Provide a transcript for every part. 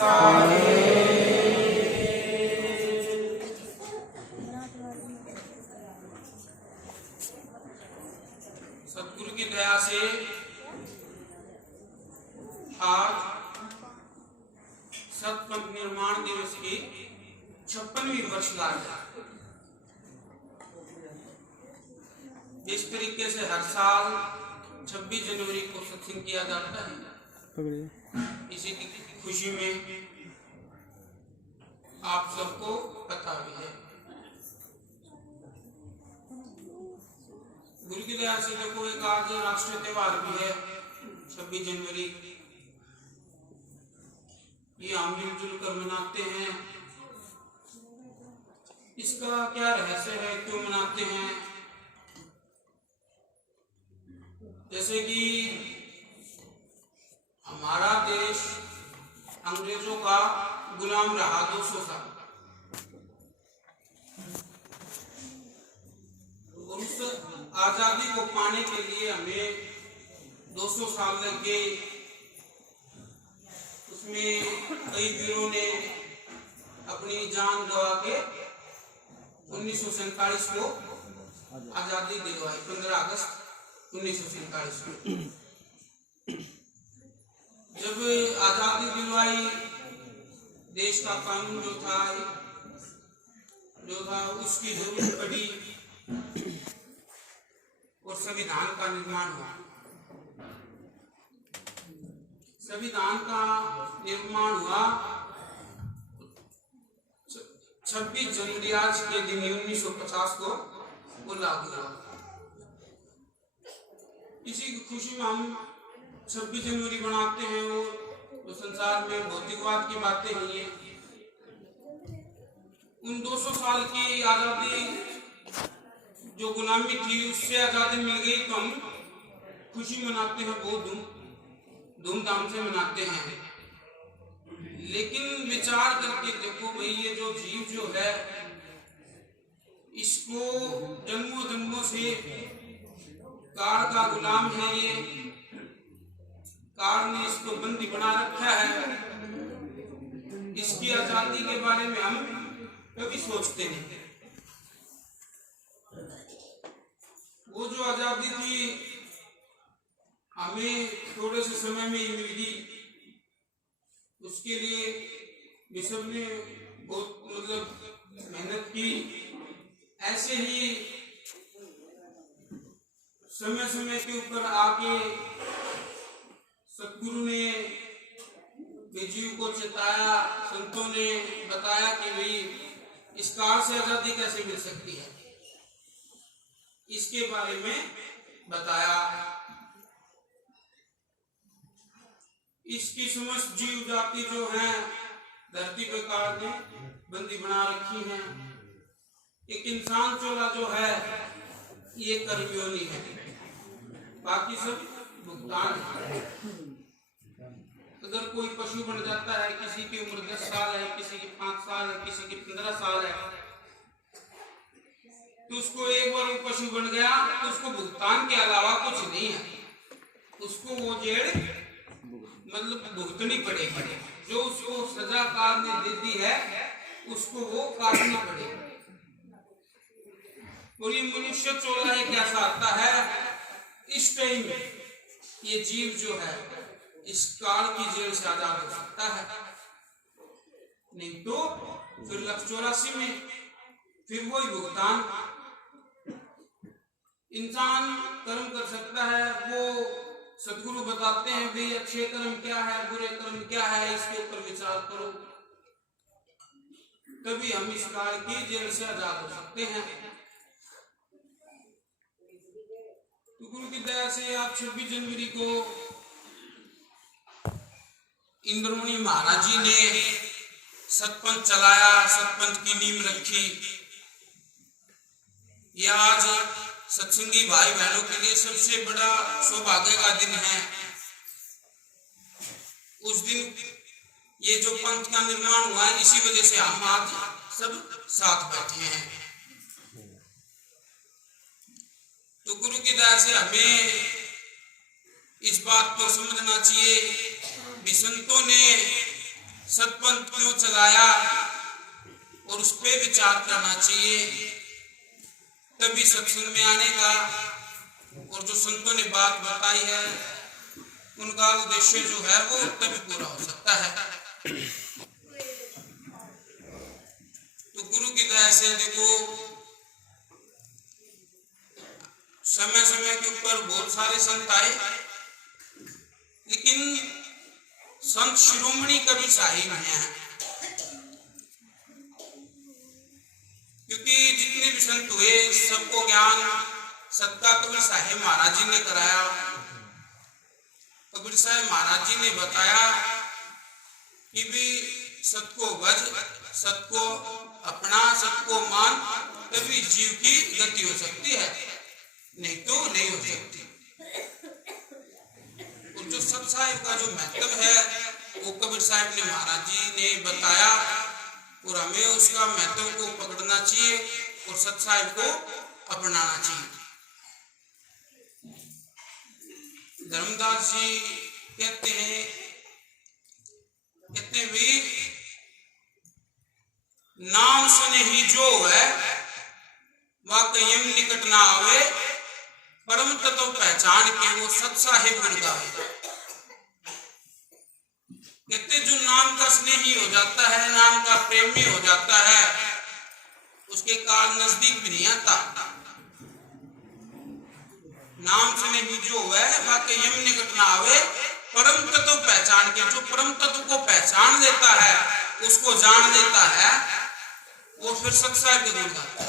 सतगुरु की दया से आज सतपंथ निर्माण दिवस की 56वीं वर्षगांठ। जिस तरीके से हर साल 26 जनवरी को सत्संग किया जाता है, इसी की खुशी में आप सबको पता भी है। गुरु की दया से देखो, एक आज राष्ट्रीय त्योहार भी है 26 जनवरी। ये हम मिलजुल कर मनाते हैं। इसका क्या रहस्य है, क्यों मनाते हैं? जैसे कि हमारा देश अंग्रेजों का गुलाम रहा 200 साल, उस आजादी को पाने के लिए हमें 200 साल लग गए। उसमें कई वीरों ने अपनी जान गवा के 1947 को आजादी दिलवाई। 15 अगस्त 1947 को जब आजादी दिलवाई, देश का कानून जो था उसकी जरूरत पड़ी और संविधान का निर्माण हुआ। संविधान का निर्माण हुआ 26 जनवरी आज के दिन 1950 को वो लागू हुआ। इसी की खुशी में हम 26 जनवरी बनाते हैं। और तो संसार में भौतिकवाद की बातें नहीं है। उन 200 साल की आजादी, जो गुलामी थी, उससे आजादी मिल गई तो हम खुशी मनाते हैं, बहुत धूमधाम से मनाते हैं। लेकिन विचार करके देखो भाई, ये जो जीव जो है, इसको जन्मों जन्मों से काल का गुलाम है। ये काल ने इसको बंदी बना रखा है। इसकी आजादी के बारे में हम कभी सोचते नहीं। वो जो आजादी थी हमें थोड़े से समय में ही मिल गई। उसके लिए भी सबने बहुत मेहनत की। ऐसे ही समय समय के ऊपर आके सतगुरु ने जीव को चेताया, संतों ने बताया कि भाई इस काल से आजादी कैसे मिल सकती है, इसके बारे में बताया। इसकी समस्त जीव जाति जो है धरती पे काल ने बंदी बना रखी है। एक इंसान चोला जो है ये कर्मयोनि है, बाकी सब भुगतान है। अगर कोई पशु बन जाता है, किसी की उम्र 10 साल है, किसी की 5 साल है, किसी की 15 साल है, तो उसको एक बार वो पशु बन गया तो उसको भुगतान के अलावा कुछ नहीं है। उसको वो जेल भुगतनी पड़ेगी। जो उसको सजा काल ने दे दी है उसको वो काटना पड़ेगा। और ये मनुष्य चोला एक ऐसा आता है, इस टाइम ये जीव जो है इस काल की जेल से आजाद हो सकता है। नहीं तो फिर 184 में फिर वही भुगतान। इंसान कर्म कर सकता है, वो सतगुरु बताते हैं भाई अच्छे कर्म क्या है, बुरे कर्म क्या है, इसके ऊपर विचार करो, तभी हम इस काल की जेल से आजाद हो सकते हैं। तो गुरु की दया से आप 26 जनवरी को इंद्रमुनि महाराज जी ने सतपंथ चलाया, सतपंथ की नींव रखी। यह आज सत्संगी भाई बहनों के लिए सबसे बड़ा सौभाग्य का दिन है। उस दिन ये जो पंथ का निर्माण हुआ है, इसी वजह से हम आज सब साथ बैठे हैं। तो गुरु की दया से हमें इस बात को समझना चाहिए, संतों ने सतपंथ क्यों चलाया और उस पर विचार करना चाहिए, तभी सत्संग में आने का और जो संतों ने बात बताई है उनका उद्देश्य जो है वो तभी पूरा हो सकता है। तो गुरु की दया से देखो समय समय के ऊपर बहुत सारे संत आए, लेकिन संत शिरोमणि कभी शाही नहीं है, क्योंकि जितने भी संत हुए सबको ज्ञान सत्ता कबीर साहेब महाराज जी ने कराया। कबीर साहेब महाराज जी ने बताया कि भी सत को भज, सत को अपना, सत को मान, तभी जीव की गति हो सकती है, नहीं तो नहीं हो सकती। और जो सत साहिब का जो महत्व है वो कबीर साहिब ने महाराज जी ने बताया और हमें उसका महत्व को पकड़ना चाहिए और सत साहिब को अपनाना चाहिए। धर्मदास जी कहते हैं भी नाम सुने ही जो है वाकयम निकट ना आवे, परम तत्व पहचान के वो सत साहिब गुण गावे। कहते जो नाम का स्नेही हो जाता है, नाम का प्रेमी हो जाता है, उसके काल नजदीक भी नहीं आता। नाम स्नेही जो है वाकयम निकट ना आवे, परम तत्व पहचान के, जो परम तत्व को पहचान लेता है, उसको जान लेता है, वो फिर सत साहिब के गुण गाता है।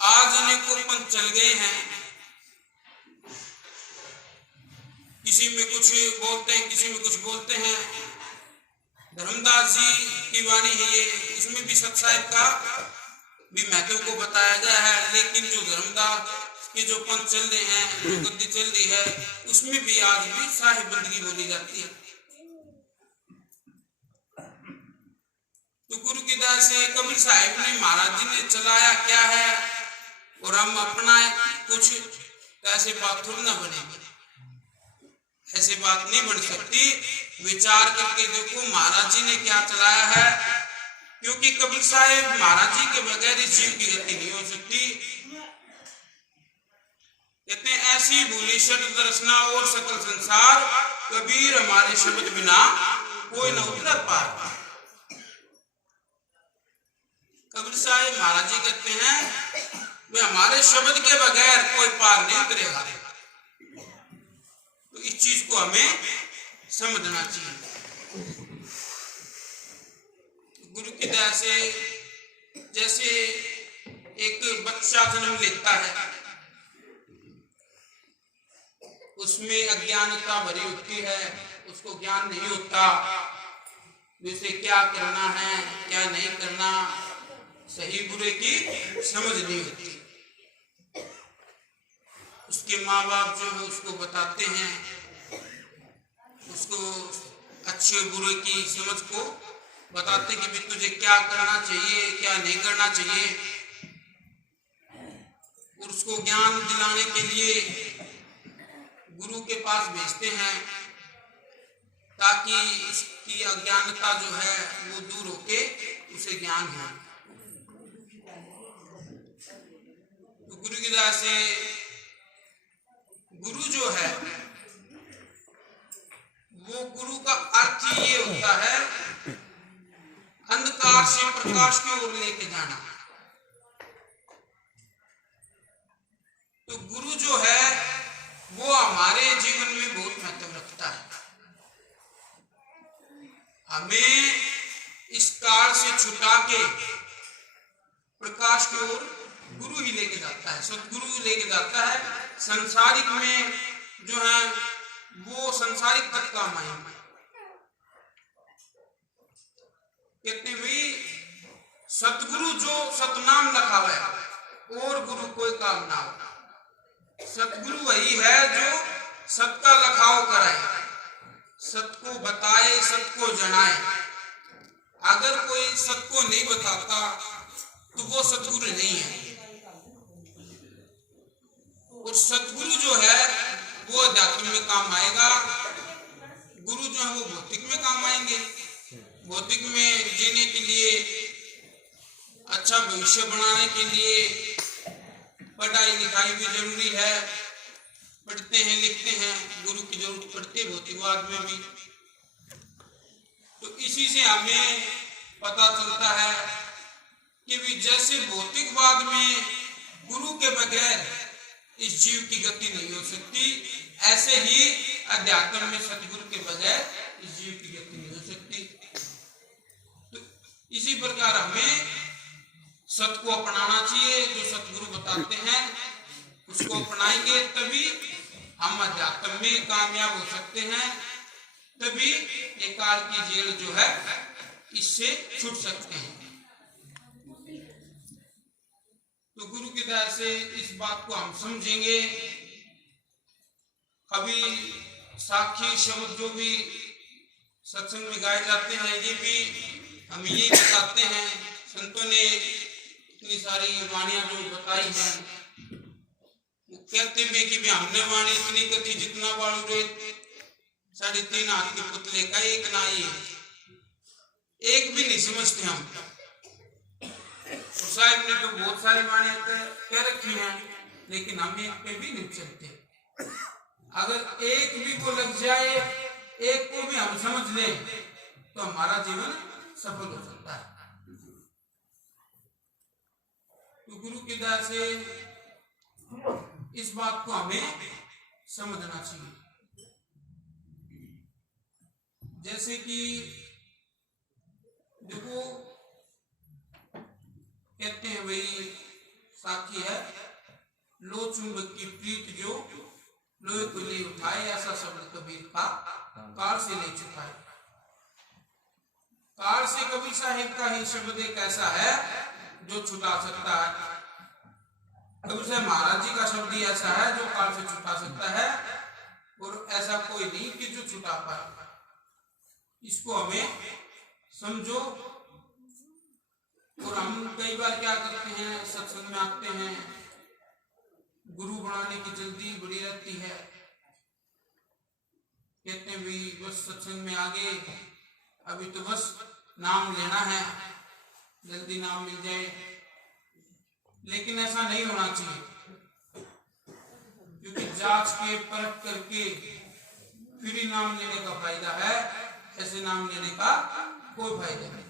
आज अनेकों पंथ चल गए हैं, किसी में कुछ बोलते हैं, किसी में कुछ बोलते हैं। धर्मदास जी की वाणी है ये, इसमें भी सत साहिब का भी महत्व को बताया गया है, लेकिन जो धर्मदास के जो पंथ चल रहे हैं, जो गद्दी चल रही है, उसमें भी आज भी साहिब बंदगी बोली जाती है। तो गुरु की दया से कबीर साहिब ने महाराज जी ने चलाया क्या है, और हम अपना कुछ ऐसे बात थोड़ी ना बनेगी, ऐसी बात नहीं बन सकती। विचार करके देखो महाराज जी ने क्या चलाया है, क्योंकि कबीर साहिब महाराज जी के बगैर इस जीव की गति नहीं हो सकती। कहते ऐसी भूली शब्द दर्शना और सकल संसार, कबीर हमारे शब्द बिना कोई न उतर पार। कबीर साहिब महाराज जी कहते हैं वे हमारे शब्द के बगैर कोई पार नहीं उतरेगा। तो इस चीज को हमें समझना चाहिए। गुरु की दया से जैसे एक बच्चा जन्म लेता है, उसमें अज्ञानता भरी होती है, उसको ज्ञान नहीं होता उसे क्या करना है क्या नहीं करना, सही बुरे की समझ नहीं होती। उसके माँ बाप जो है उसको बताते हैं, उसको अच्छे बुरे की समझ को बताते हैं कि भी तुझे क्या करना चाहिए क्या नहीं करना चाहिए, और उसको ज्ञान दिलाने के लिए गुरु के पास भेजते हैं, ताकि इसकी अज्ञानता जो है वो दूर होके उसे ज्ञान हो। तो गुरु की दया से गुरु जो है वो गुरु का अर्थ ही ये होता है अंधकार से प्रकाश की ओर लेके जाना। तो गुरु जो है वो हमारे जीवन में बहुत महत्व रखता है। हमें इस काल से छुटा के प्रकाश की ओर गुरु ही लेके जाता है, सदगुरु ही लेके जाता है। संसारिक में जो है वो संसारिक तक काम आएंगे। कहते भाई सतगुरु जो सतनाम लिखा हुआ है और गुरु कोई काम ना हो। सतगुरु वही है जो सत का लखाव कराए, सत को बताए, सत को जनाए। अगर कोई सत को नहीं बताता तो वो सतगुरु नहीं है। और सतगुरु जो है वो अध्यात्म में काम आएगा। गुरु जो है वो भौतिक में काम आएंगे। भौतिक में जीने के लिए, अच्छा भविष्य बनाने के लिए पढ़ाई लिखाई भी जरूरी है। पढ़ते हैं लिखते हैं, गुरु की जरूरत पड़ती है भौतिकवाद में भी। तो इसी से हमें पता चलता है कि भी जैसे भौतिकवाद में गुरु के बगैर इस जीव की गति नहीं हो सकती, ऐसे ही अध्यात्म में सतगुरु के बगैर इस जीव की गति नहीं हो सकती। तो इसी प्रकार हमें सत को अपनाना चाहिए। जो सतगुरु बताते हैं उसको अपनाएंगे तभी हम अध्यात्म में कामयाब हो सकते हैं, तभी ये काल की जेल जो है इससे छूट सकते हैं। तो गुरु की दया से इस बात को हम समझेंगे। अभी साखी शब्द जो भी सत्संग में गाए जाते हैं, ये भी हमें यही बताते हैं। संतों ने इतनी सारी वाणियां जो बताई हैं, वो कहते हुए कि भी हमने वाणी इतनी कथी जितना बाड़ू रे 3.5 हाथ के पुतले का एक नाई है, एक भी नहीं समझते हम। साहब ने तो बहुत सारी वाणियां कह रखी हैं, लेकिन हम एक पे भी नहीं चलते। अगर एक भी को लग जाए, एक को भी हम समझ लें, तो हमारा जीवन सफल हो सकता है। तो गुरु की दया से इस बात को हमें समझना चाहिए। जैसे कि देखो, कहते हैं भाई साखी है, लो चुंबक की प्रीत जो लोहे को ले उठाए, ऐसा शब्द कबीर का काल से ले चुकाए। काल से कबीर साहिब का ही शब्द एक ऐसा है जो छुटा सकता है। कबीर साहब महाराज जी का शब्द ही ऐसा है जो काल से छुटा सकता है, और ऐसा कोई नहीं कि जो छुटा पाए। इसको हमें समझो। और हम कई बार क्या करते हैं, सत्संग में आते हैं, गुरु बनाने की जल्दी बड़ी रहती है। कहते हैं भाई बस सत्संग में आ गए, अभी तो बस नाम लेना है, जल्दी नाम मिल जाए। लेकिन ऐसा नहीं होना चाहिए, क्योंकि जांच के परख करके फिर ही नाम लेने का फायदा है, ऐसे नाम लेने का कोई फायदा नहीं।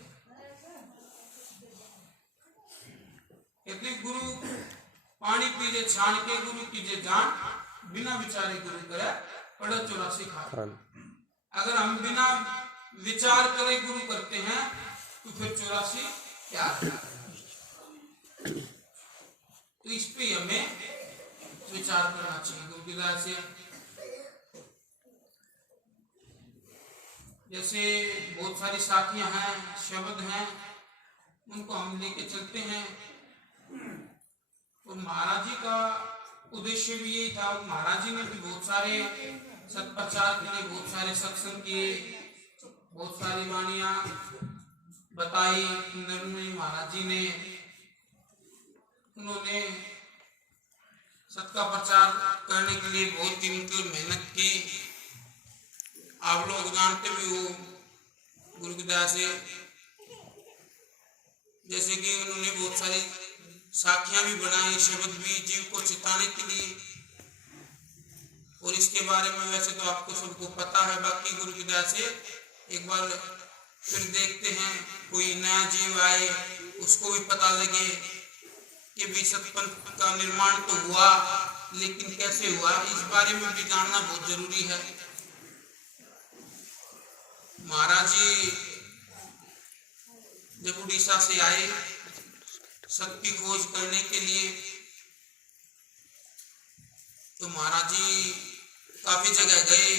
कहते गुरु पानी पीजे छान के, गुरु कीजे जान, बिना विचारे गुरु करे पड़े 84 खान। अगर हम बिना विचार करे गुरु करते हैं तो फिर 84 क्या? तो इस पे हमें विचार करना चाहिए गुरु की दया से। जैसे बहुत सारी साखियां हैं, शब्द हैं, उनको हम लेके चलते हैं। और महाराज जी का उद्देश्य भी यही था। महाराज जी ने भी बहुत सारे सत्प्रचार के लिए बहुत सारे सत्संग किए, बहुत सारी वाणियां बताई। नरमुनि महाराज जी ने, उन्होंने सत का प्रचार करने के लिए बहुत ही मेहनत की। आप लोग जानते भी हो गुरु की दया से। जैसे कि उन्होंने बहुत सारी साखियां भी बनाई, शब्द भी जीव को चिताने के लिए। और इसके बारे में वैसे तो आपको सबको पता है, बाकी गुरु की दया से एक बार फिर देखते हैं, कोई नया जीव आए उसको भी पता लगे कि भी सतपंथ का निर्माण तो हुआ, लेकिन कैसे हुआ, इस बारे में भी जानना बहुत जरूरी है। महाराज जी जब उड़ीसा से आए सत की खोज करने के लिए, तो महाराज जी काफी जगह गए।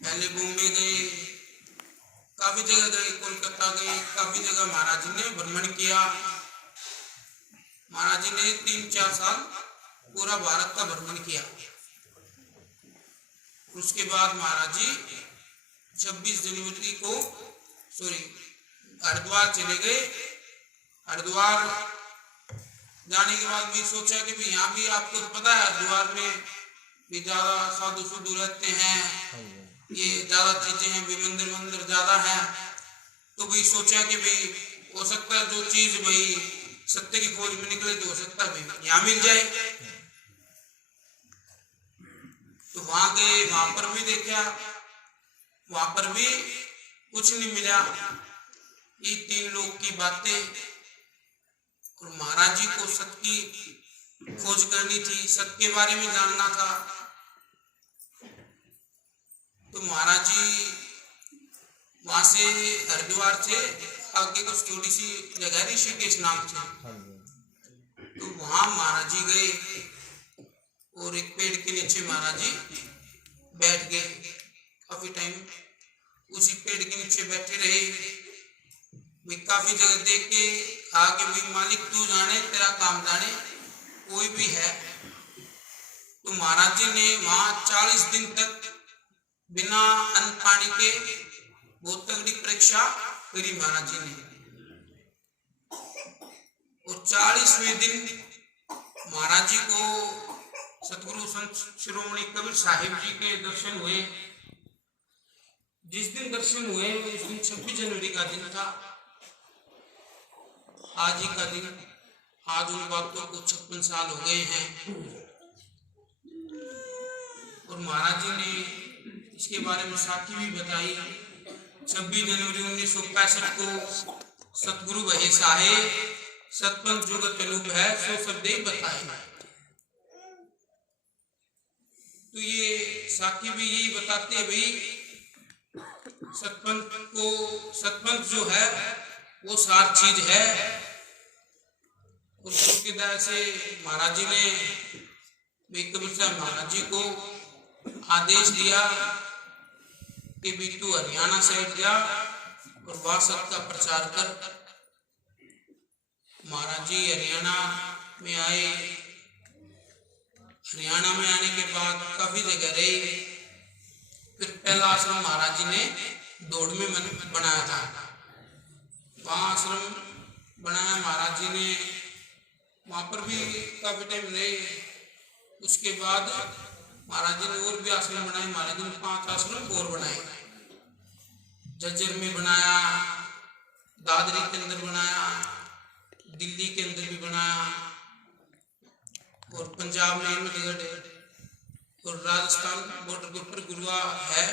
पहले बॉम्बे गए, काफी जगह गए, कोलकाता गए, काफी जगह महाराज जी ने भ्रमण किया। महाराज जी ने 3-4 साल पूरा भारत का भ्रमण किया। उसके बाद महाराज जी 26 जनवरी को हरिद्वार चले गए। हरिद्वार जाने के बाद भी सोचा कि भी यहाँ भी आपको पता है, हरिद्वार में भी ज्यादा साधु सुधु रहते हैं, ये ज्यादा चीजें हैं, भी मंदिर मंदिर ज्यादा है, तो भाई सोचा कि भाई हो सकता है जो चीज भाई सत्य की खोज में निकले तो हो सकता है भाई यहाँ मिल जाए। तो वहां गए, वहां पर भी देखा, वहां पर भी कुछ नहीं मिला। ये तीन लोग की बातें, और महाराज जी को सत्य की खोज करनी थी, सत्य के बारे में जानना था। तो महाराज जी वहां से हरिद्वार से आगे कुछ थोड़ी सी जगह ऋषिकेश नाम से, तो वहां महाराज जी गए और एक पेड़ के नीचे महाराज जी बैठ गए। काफी टाइम उसी पेड़ के नीचे बैठे रहे। भी काफी जगह देख के आगे भी मालिक तू जाने, तेरा काम जाने, कोई भी है। तो महाराज जी ने वहां 40 दिन तक बिना अन्न पानी के बहुत तगड़ी परीक्षा करी महाराज जी ने। और 40वें दिन महाराज जी को सतगुरु संत शिरोमणि कबीर साहिब जी के दर्शन हुए। जिस दिन दर्शन हुए उस दिन 26 जनवरी का दिन था, आज ही का दिन। आज उन बातों को 56 साल हो गए हैं। और महाराज जी ने इसके बारे में साखी भी बताई। 26 जनवरी 1965 को सतगुरु वहे साहे सतपंथ जुगत अनूप है, सो शब्द ही बताए। तो ये साखी भी यही बताते हैं भाई सतपंथ जो है वो सार चीज है। और उसके दया से महाराज जी ने कबीर साहब महाराज जी को आदेश दिया कि भी तू हरियाणा साइड जा और वह सत का प्रचार कर। महाराज जी हरियाणा में आए। हरियाणा में आने के बाद काफी जगह रहे। फिर पहला आश्रम महाराज जी ने दौड़ में बनाया था, वहां आश्रम बनाया महाराज जी ने, वहां पर भी काफी टाइम रहे। उसके बाद महाराज जी ने और भी आश्रम बनाए। महाराज जी ने 5 आश्रम और बनाए। झज्जर में बनाया, दादरी के अंदर बनाया, दिल्ली के अंदर भी बनाया, और पंजाब में अहमदगढ़, और राजस्थान बॉर्डर के ऊपर गुरुआ है,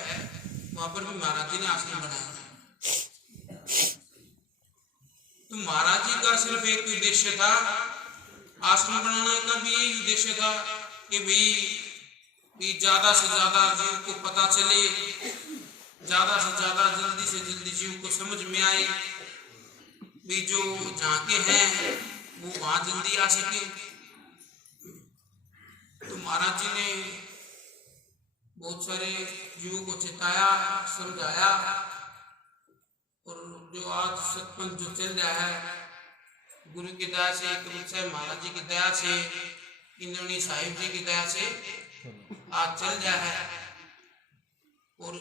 वहां पर भी महाराज जी ने आश्रम बनाया। तो महाराज जी का सिर्फ एक उद्देश्य था, आश्रम बनाने का भी यही उद्देश्य था कि भाई ज्यादा से ज्यादा जीव को पता चले, ज्यादा से ज्यादा जल्दी से जल्दी जीव को समझ में आए, भी जो झांके हैं वो वहां जल्दी आ सके। तो महाराज जी ने बहुत सारे जीवों को चेताया, समझाया। और जो आज सतपंथ जो चल रहा है, गुरु की दया से, कबीर साहब महाराज जी की दया से, इंद्रणी साहिब जी की दया से आज चल रहा है। और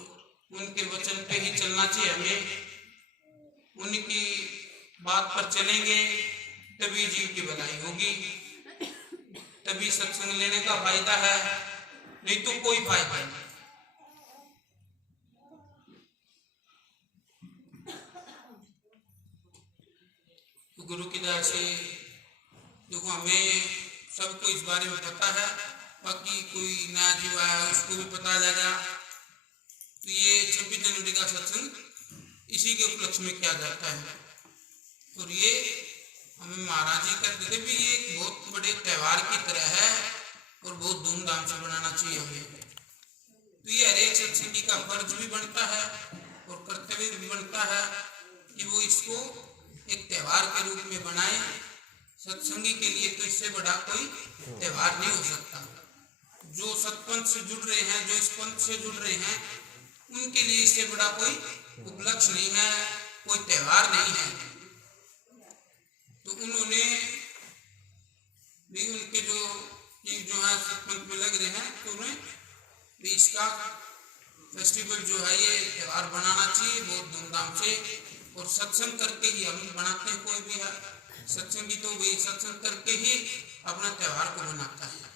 उनके वचन पे ही चलना चाहिए हमें। उनकी बात पर चलेंगे तभी जीव की भलाई होगी, तभी सत्संग लेने का फायदा है, नहीं तो कोई फायदा नहीं। तो गुरु की दया से देखो हमें सबको इस बारे में पता है, बाकी कोई नया जीव आया उसको भी पता लगेगा। तो ये 26 जनवरी का सत्संग इसी के उपलक्ष्य में किया जाता है। और ये हमें महाराज जी कहते थे भी ये एक बहुत बड़े त्योहार की तरह है और बहुत धूमधाम से बनाना चाहिए हमें। तो ये हर एक सत्संगी का फर्ज भी बनता है और कर्तव्य भी बनता है कि वो इसको एक त्योहार के रूप में बनाए। सत्संगी के लिए तो इससे बड़ा कोई त्योहार नहीं हो सकता। जो सतपंथ से जुड़ रहे हैं, जो इस पंथ से जुड़ रहे हैं, उनके लिए इससे बड़ा कोई उपलक्ष्य नहीं है, कोई त्योहार नहीं है। तो उन्होंने भी उनके जो है सतपंथ में लग रहे हैं, तो उन्हें भी इसका फेस्टिवल जो है ये त्योहार बनाना चाहिए बहुत धूमधाम से। और सत्संग करके ही हम बनाते हैं, कोई भी है सत्संगी तो वही सत्संग करके ही अपना त्योहार को मनाता है।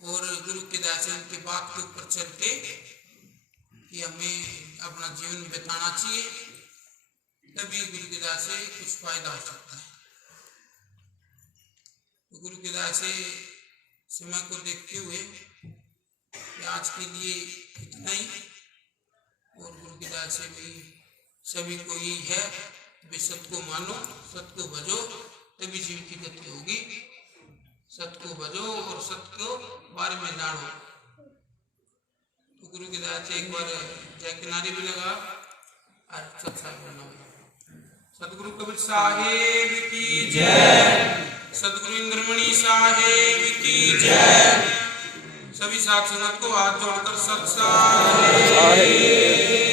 और गुरु की दया से उनकी बात के ऊपर चल के कि हमें अपना जीवन बिताना चाहिए, तभी गुरु की दया से कुछ फायदा हो सकता है। तो गुरु की दया से समय को देखते हुए आज के लिए इतना ही, और गुरु की दया से भी सभी को यही है, वे सत्य को मानो, सत्य को भजो, तभी जीव की गति होगी। सत्य को भजो और सत्य को बारे में जानो। तो गुरु की दया से एक बार जय किनारे भी लगा और सत्संग करना। सतगुरु कबीर साहेब की जय, सतगुरु इंद्रमणि साहेब की जय। सभी साथ संगत को हाथ जोड़कर सत साहेब